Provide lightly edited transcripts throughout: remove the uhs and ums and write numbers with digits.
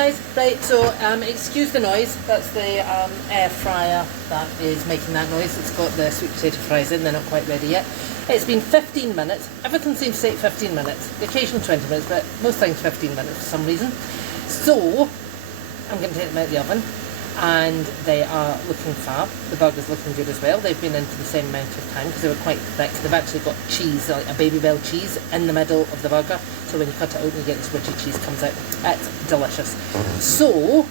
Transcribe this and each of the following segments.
guys, right, so excuse the noise. That's the air fryer that is making that noise. It's got the sweet potato fries in, they're not quite ready yet. It's been 15 minutes. Everything seems to take 15 minutes. The occasional 20 minutes, but most things 15 minutes for some reason. So I'm going to take them out of the oven, and they are looking fab. The burger's looking good as well. They've been in for the same amount of time because they were quite thick. They've actually got cheese, like a Baby Bell cheese, in the middle of the burger. So when you cut it open, you get this ridgy cheese comes out. It's delicious. So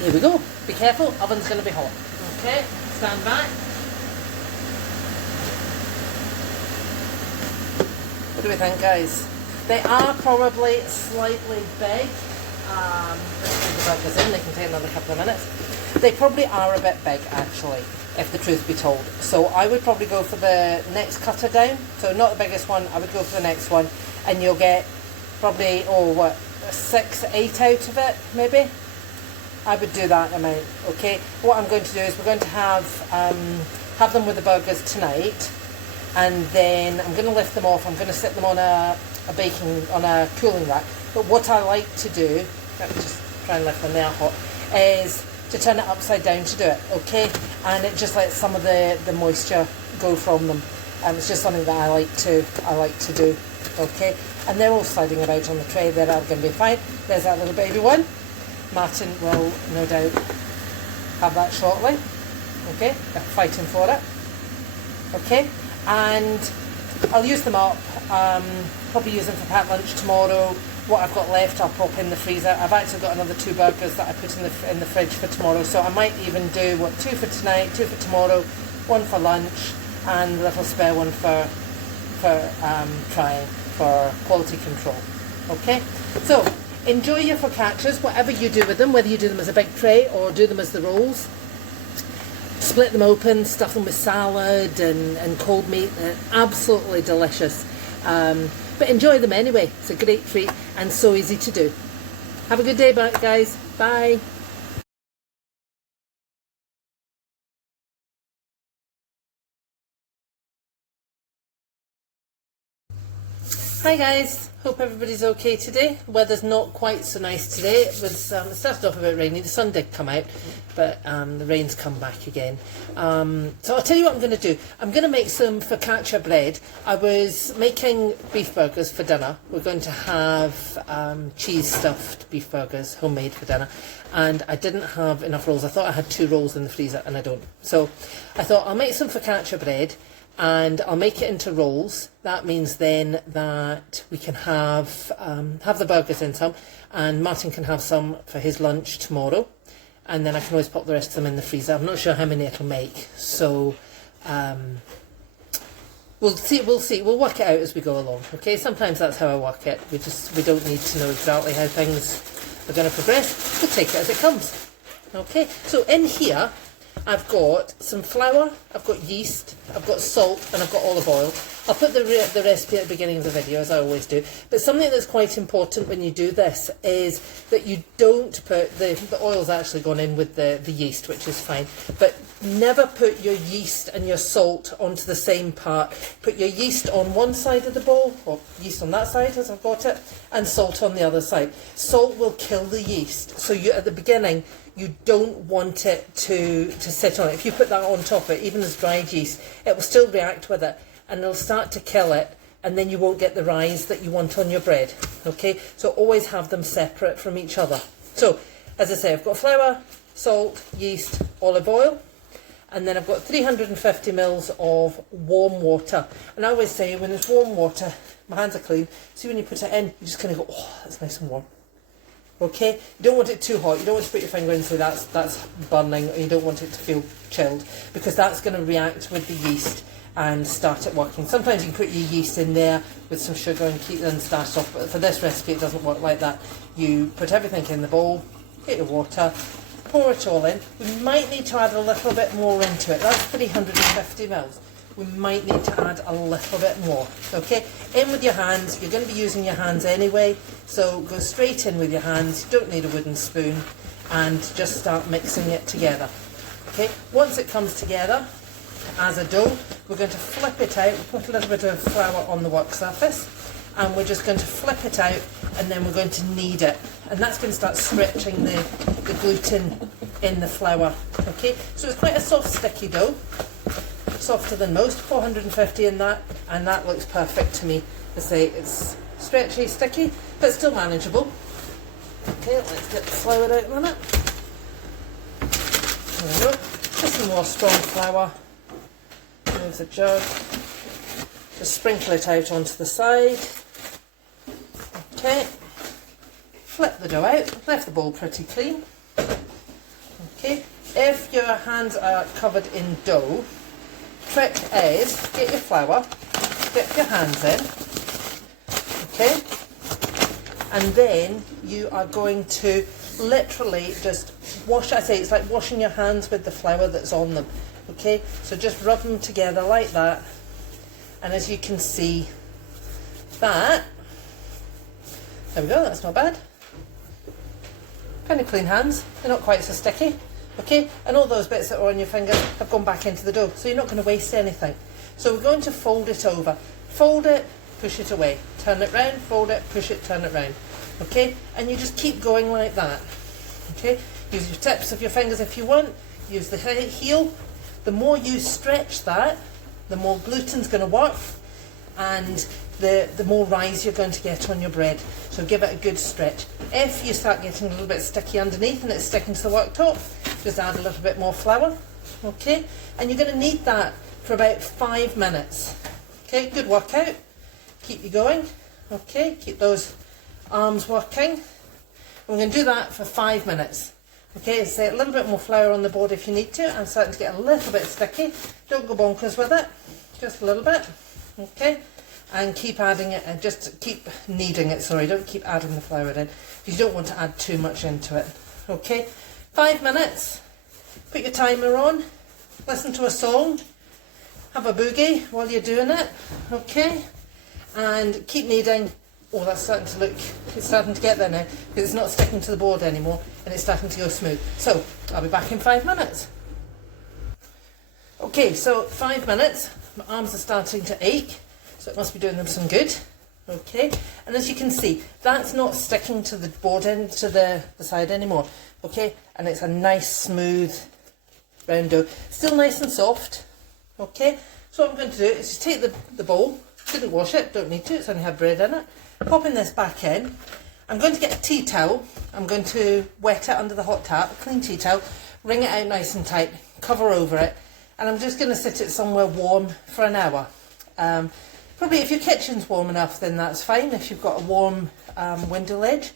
here we go. Be careful, oven's going to be hot. Okay, stand back. What do we think, guys? They are probably slightly big. The burgers in, they can take another couple of minutes. They probably are a bit big, actually, if the truth be told. So I would probably go for the next cutter down. So not the biggest one, I would go for the next one, and you'll get probably, 6, 8 out of it, maybe. I would do that amount, okay? What I'm going to do is we're going to have them with the burgers tonight, and then I'm going to lift them off. I'm going to sit them on a cooling rack. But what I like to do, let me just try and lift them, they are hot, is to turn it upside down to do it, okay? And it just lets some of the moisture go from them. It's just something that I like to do, okay? And they're all sliding about on the tray. They're all going to be fine. There's that little baby one. Martin will no doubt have that shortly, okay? They're fighting for it, okay? And I'll use them up. Probably use them for packed lunch tomorrow. What I've got left I'll pop in the freezer. I've actually got another 2 burgers that I put in the fridge for tomorrow, so I might even do 2 for tonight, 2 for tomorrow, 1 for lunch, and a little spare one for trying for quality control. Okay, so enjoy your focaccias, whatever you do with them, whether you do them as a big tray or do them as the rolls. Split them open, stuff them with salad and cold meat. They're absolutely delicious. But enjoy them anyway. It's a great treat and so easy to do. Have a good day, guys. Bye. Hi guys, hope everybody's okay today. The weather's not quite so nice today. It was it started off a bit rainy. The sun did come out, but the rain's come back again. So I'll tell you what I'm going to do. I'm going to make some focaccia bread. I was making beef burgers for dinner. We're going to have cheese stuffed beef burgers, homemade for dinner. And I didn't have enough rolls. I thought I had 2 rolls in the freezer and I don't. So I thought I'll make some focaccia bread, and I'll make it into rolls. That means then that we can have the burgers in some, and Martin can have some for his lunch tomorrow, and then I can always pop the rest of them in the freezer. I'm not sure how many it'll make, so we'll see. We'll work it out as we go along. Okay, sometimes that's how I work it. We don't need to know exactly how things are going to progress. We'll take it as it comes. Okay, so in here I've got some flour, I've got yeast, I've got salt, and I've got olive oil. I'll put the recipe at the beginning of the video, as I always do. But something that's quite important when you do this is that you don't put, the oil's actually gone in with the yeast, which is fine. But never put your yeast and your salt onto the same part. Put your yeast on one side of the bowl, or yeast on that side as I've got it, and salt on the other side. Salt will kill the yeast. So at the beginning, you don't want it to sit on it. If you put that on top of it, even as dried yeast, it will still react with it and it'll start to kill it, and then you won't get the rise that you want on your bread. Okay, so always have them separate from each other. So as I say, I've got flour, salt, yeast, olive oil, and then I've got 350 mils of warm water. And I always say when it's warm water, my hands are clean, see when you put it in, you just kind of go, oh, that's nice and warm. Okay, you don't want it too hot. You don't want to put your finger in and say that's burning, or you don't want it to feel chilled, because that's going to react with the yeast and start it working. Sometimes you can put your yeast in there with some sugar and keep it and start it off, but for this recipe it doesn't work like that. You put everything in the bowl, get your water, pour it all in. We might need to add a little bit more into it. That's 350 mils. We might need to add a little bit more. Okay, in with your hands. You're going to be using your hands anyway, so go straight in with your hands. You don't need a wooden spoon, and just start mixing it together. Okay, once it comes together as a dough, we're going to flip it out. We'll put a little bit of flour on the work surface, and we're just going to flip it out, and then we're going to knead it. and that's going to start stretching the gluten in the flour. Okay, so it's quite a soft sticky dough, softer than most, 450 in that, and that looks perfect to me. I say it's stretchy, sticky, but still manageable. Okay, let's get the flour out in a minute. There we go. Just some more strong flour. Move the jug. Just sprinkle it out onto the side. Okay. Flip the dough out. Left the bowl pretty clean. Okay. If your hands are covered in dough, trick is get your flour, dip your hands in. Okay. And then you are going to literally just wash, I say it's like washing your hands with the flour that's on them. Okay, so just rub them together like that. And as you can see, there we go, that's not bad. Kind of clean hands, they're not quite so sticky. Okay, and all those bits that are on your fingers have gone back into the dough, so you're not going to waste anything. So we're going to fold it over. Fold it, push it away. Turn it round, fold it, push it, turn it round. Okay, and you just keep going like that. Okay, use your tips of your fingers if you want. Use the heel. The more you stretch that, the more gluten's going to work, and the more rise you're going to get on your bread. So give it a good stretch. If you start getting a little bit sticky underneath and it's sticking to the worktop, just add a little bit more flour. Okay, and you're going to need that for about 5 minutes. Okay, good workout. Keep you going. Okay, keep those arms working. We're going to do that for 5 minutes. Okay, so a little bit more flour on the board if you need to. I'm starting to get a little bit sticky. Don't go bonkers with it, just a little bit. Okay, and keep adding it, and just keep kneading it, sorry, don't keep adding the flour in, because you don't want to add too much into it. Okay, 5 minutes. Put your timer on, listen to a song, have a boogie while you're doing it. Okay, and keep kneading. Oh, that's starting to look, it's starting to get there now, because it's not sticking to the board anymore, and it's starting to go smooth. So, I'll be back in 5 minutes. Okay, so 5 minutes, my arms are starting to ache, so it must be doing them some good. Okay, and as you can see, that's not sticking to the board end, to the side anymore. Okay, and it's a nice, smooth, round dough. Still nice and soft. Okay, so what I'm going to do is just take the bowl, didn't wash it, don't need to, it's only had bread in it. Popping this back in, I'm going to get a tea towel, I'm going to wet it under the hot tap, a clean tea towel, wring it out nice and tight, cover over it, and I'm just going to sit it somewhere warm for an hour. Probably if your kitchen's warm enough, then that's fine. If you've got a warm window ledge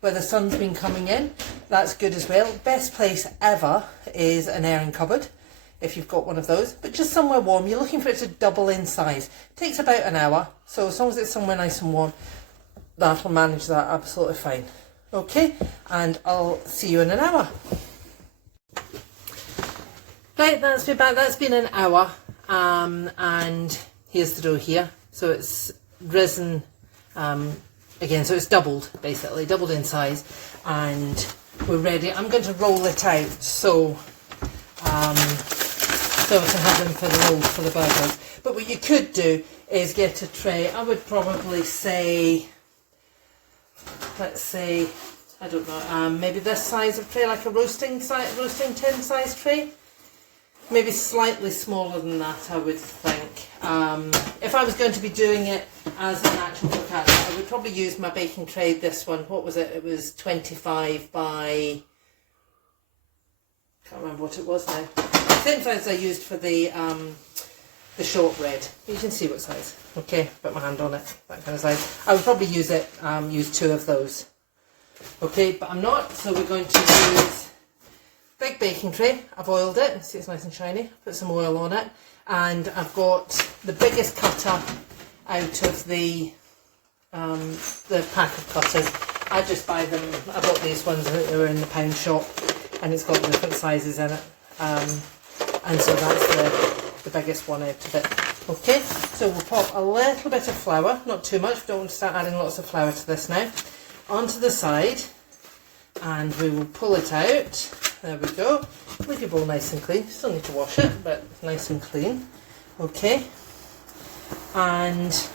where the sun's been coming in, that's good as well. Best place ever is an airing cupboard, if you've got one of those, but just somewhere warm. You're looking for it to double in size. It takes about an hour, so as long as it's somewhere nice and warm, that'll manage that absolutely fine. Okay, and I'll see you in an hour. Right, that's been an hour, and here's the dough here. So it's risen again, so it's doubled, basically, doubled in size, and we're ready. I'm going to roll it out so so I can have them for the rolls for the burgers. But what you could do is get a tray. I would probably say, let's say, I don't know, maybe this size of tray, like a roasting tin size tray. Maybe slightly smaller than that, I would think. If I was going to be doing it as an actual focaccia, I would probably use my baking tray, this one. What was it? It was 25 by... can't remember what it was now. Same size I used for the shortbread. You can see what size. Okay, put my hand on it, that kind of size. I would probably use 2 of those. Okay, but I'm not, so we're going to use big baking tray. I've oiled it, see it's nice and shiny. Put some oil on it, and I've got the biggest cutter out of the pack of cutters. I just buy them. I bought these ones that were in the pound shop, and it's got different sizes in it. And so that's the biggest one out of it. Okay, so we'll pop a little bit of flour, not too much. Don't want to start adding lots of flour to this now. Onto the side, and we will pull it out. There we go. Leave your bowl nice and clean. Still need to wash it, but nice and clean. Okay, and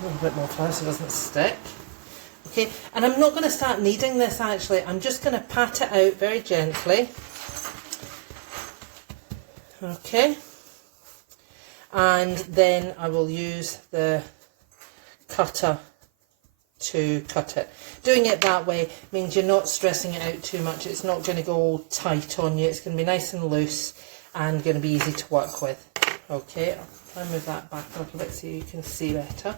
a little bit more flour so it doesn't stick. Okay, and I'm not going to start kneading this actually, I'm just going to pat it out very gently. Okay, and then I will use the cutter to cut it. Doing it that way means you're not stressing it out too much. It's not going to go all tight on you. It's going to be nice and loose and going to be easy to work with. Okay, I'll move that back a little bit so you can see better.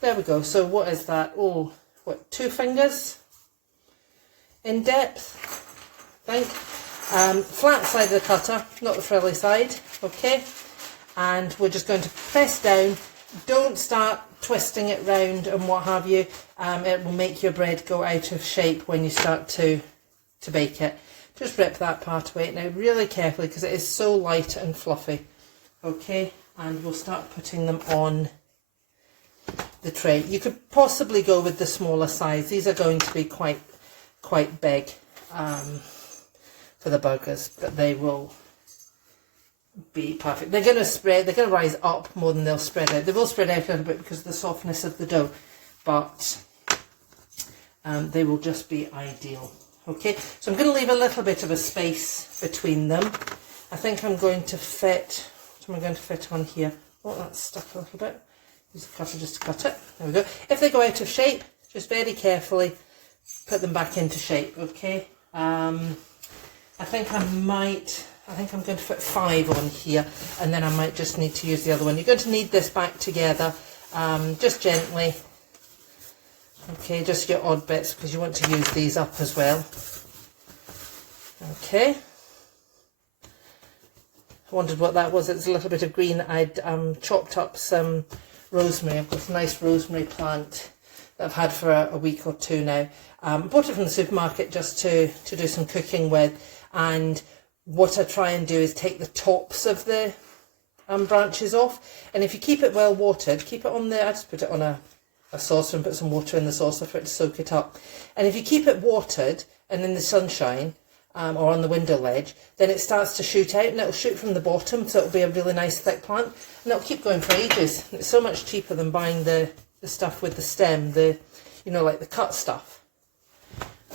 There we go. So what is that? Oh, what, 2 fingers in depth, I think. Flat side of the cutter, not the frilly side. Okay, and we're just going to press down. Don't start twisting it round and what have you. It will make your bread go out of shape when you start to bake it. Just rip that part away now really carefully because it is so light and fluffy. Okay, and we'll start putting them on the tray. You could possibly go with the smaller size. These are going to be quite big for the burgers, but they will be perfect. They're going to rise up more than they'll spread out. They will spread out a little bit because of the softness of the dough, but they will just be ideal. Okay, so I'm going to leave a little bit of a space between them. I think I'm going to fit, what am I going to fit on here? Oh, that's stuck a little bit. Use the cutter just to cut it. There we go. If they go out of shape, just very carefully put them back into shape, okay? I think I'm going to fit 5 on here, and then I might just need to use the other one. You're going to knead this back together, just gently. Okay, just your odd bits because you want to use these up as well. Okay. I wondered what that was. It's a little bit of green. I'd chopped up some rosemary. I've got a nice rosemary plant that I've had for a week or 2 now. Bought it from the supermarket just to do some cooking with, and what I try and do is take the tops of the branches off, and if you keep it well watered, keep it on the, I just put it on a saucer and put some water in the saucer for it to soak it up, and if you keep it watered and in the sunshine or on the window ledge, then it starts to shoot out, and it'll shoot from the bottom, so it'll be a really nice thick plant, and it'll keep going for ages. It's so much cheaper than buying the stuff with the stem, you know, like the cut stuff.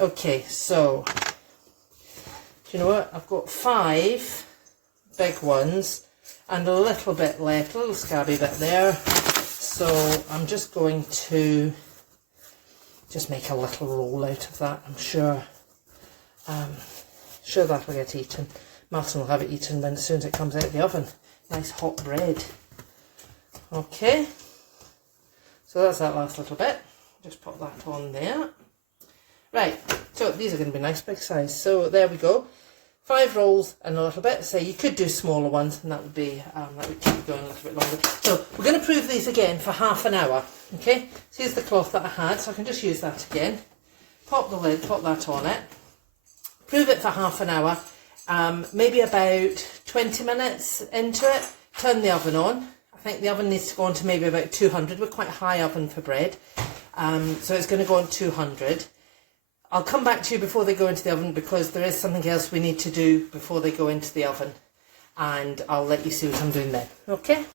Okay, so do you know what? I've got 5 big ones and a little bit left, a little scabby bit there. So I'm just going to just make a little roll out of that. I'm sure that'll get eaten. Martin will have it eaten as soon as it comes out of the oven. Nice hot bread. Okay, so that's that last little bit. Just pop that on there. Right, so these are going to be nice big size. So there we go. 5 rolls and a little bit. So you could do smaller ones, and that would be that would keep going a little bit longer. So we're going to prove these again for half an hour. Okay, so here's the cloth that I had, so I can just use that again. Pop the lid, pop that on it. Prove it for half an hour. Maybe about 20 minutes into it. Turn the oven on. I think the oven needs to go on to maybe about 200. We're quite high oven for bread, so it's going to go on 200. I'll come back to you before they go into the oven because there is something else we need to do before they go into the oven, and I'll let you see what I'm doing then. Okay?